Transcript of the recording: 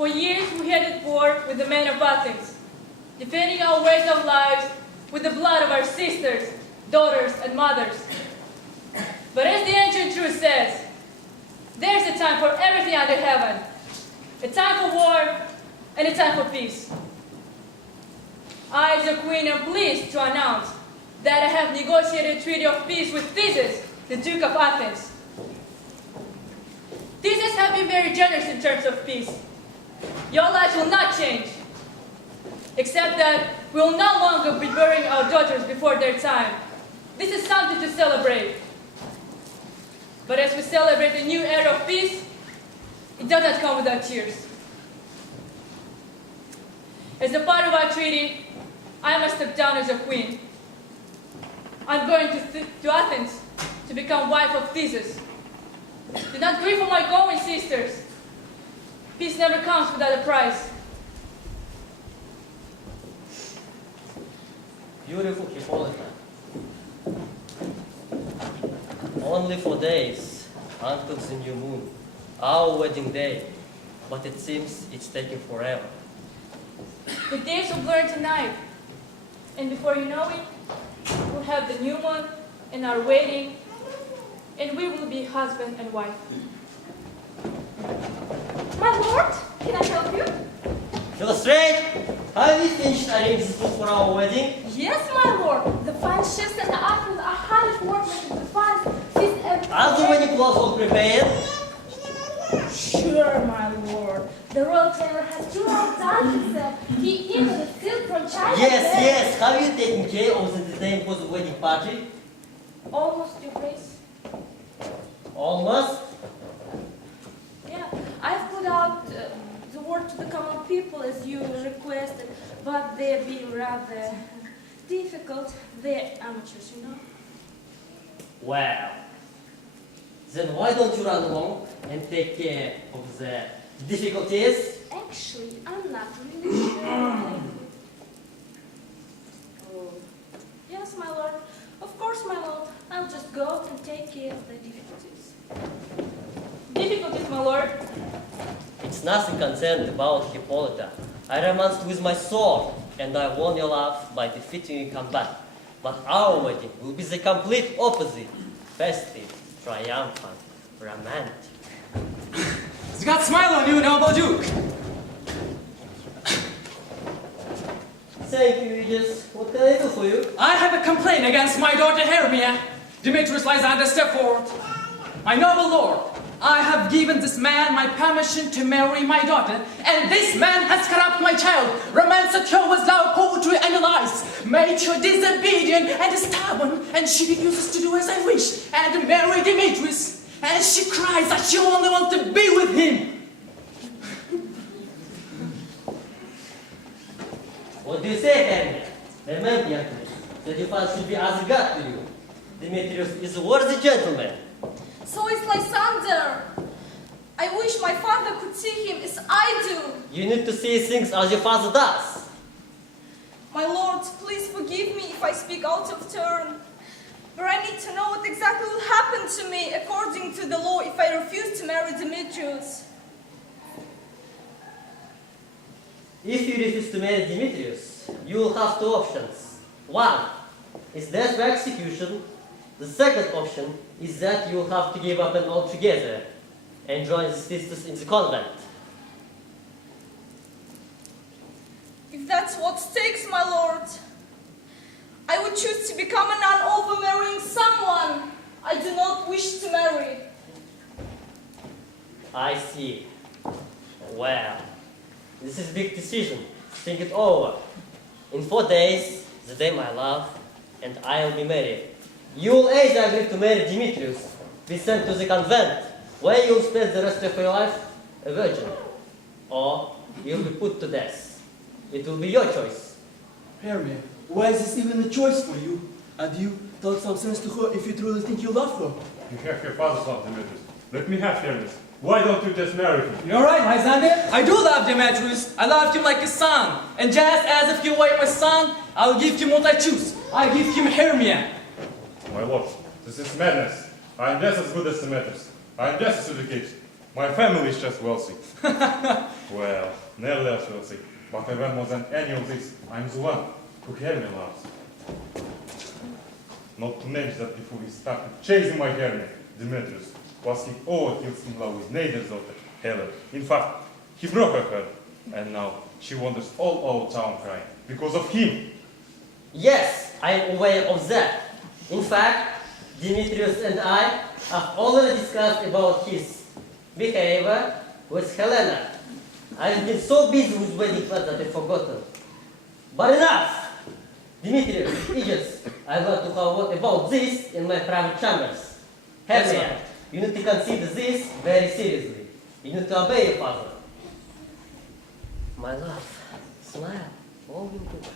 For years we had at war with the men of Athens, defending our ways of lives with the blood of our sisters, daughters, and mothers. But as the ancient truth says, there's a time for everything under heaven. A time for war and a time for peace. I, as a queen, am pleased to announce that I have negotiated a treaty of peace with Theseus, the Duke of Athens. Theseus has been very generous in terms of peace. Your lives will not change, except that we will no longer be burying our daughters before their time. This is something to celebrate. But as we celebrate a new era of peace, it does not come without tears. As a part of our treaty, I must step down as a queen. I'm going to Athens to become wife of Theseus. Do not grieve for my going, sisters. Peace never comes without a price. Beautiful Hippolyta. Only 4 days until the new moon, our wedding day, but it seems it's taking forever. The days will blur tonight, and before you know it, we'll have the new moon and our wedding, and we will be husband and wife. My lord, can I help you? Illustrate, have you finished arranging the food for our wedding? Yes, my lord. The fine chefs and the actors are hard at work making the finest feast and... Are the wedding clothes all prepared? Sure, my lord. The royal tailor has too well done himself. He even the silk from China. Yes. Have you taken care of the entertainment for the wedding party? Almost, your grace. Almost? Yeah, I've put out the word to the common people as you requested, but they're being rather difficult. They're amateurs, you know. Well, then why don't you run along and take care of the difficulties? Actually, I'm not really sure. Oh, yes, my lord. Of course, my lord. I'll just go and take care of the difficulties. Difficulties, my lord. It's nothing concerned about Hippolyta. I romanced with my sword, and I won your love by defeating you in combat. But our wedding will be the complete opposite. Festive, triumphant, romantic. It's got a smile on you, noble Duke. Thank you, Aegis. What can I do for you? I have a complaint against my daughter Hermia. Demetrius lies under step forward. My noble lord, I have given this man my permission to marry my daughter, and this man has cut up my child, romanced her with loud poetry and lies, made her disobedient and stubborn, and she refuses to do as I wish, and marry Demetrius, and she cries that she only wants to be with him. What do you say, Hermia? Remember, young lady, that your father should be as a god to you. Demetrius is a worthy gentleman. So is Lysander. I wish my father could see him as I do. You need to see things as your father does. My lord, please forgive me if I speak out of turn. But I need to know what exactly will happen to me according to the law if I refuse to marry Demetrius. If you refuse to marry Demetrius, you will have 2 options. One is death by execution. The second option is that you will have to give up and altogether and join the sisters in the convent. If that's what takes, my lord, I would choose to become a nun over marrying someone I do not wish to marry. I see. Well, this is a big decision. Think it over. In 4 days, the day my love and I will be married. You will either agree to marry Demetrius, be sent to the convent, where you will spend the rest of your life a virgin, or you will be put to death. It will be your choice. Hermia, why is this even a choice for you? And you talk some sense to her if you truly think you love her. You have your father's love, Demetrius. Let me have fairness. Why don't you just marry him? You're right, Lysander. I do love Demetrius. I love him like a son. And just as if he were my son, I'll give him what I choose. I give him Hermia. My lord, this is madness. I am just as good as Demetrius. I am just as educated. My family is just wealthy. Well, nevertheless wealthy. But I want more than any of this. I'm the one who Hermia loves. Not to mention that before he started chasing my Hermia, Demetrius was he overkills in love with Nader's daughter, Helen. In fact, he broke her heart, and now she wanders all over town crying because of him. Yes, I am aware of that. In fact, Demetrius and I have already discussed about his behavior with Helena. I've been so busy with wedding plans that I've forgotten. But enough! Demetrius, idiots, I want to have what about this in my private chambers. Hermia, you need to consider this very seriously. You need to obey your father. My love, smile, all in good.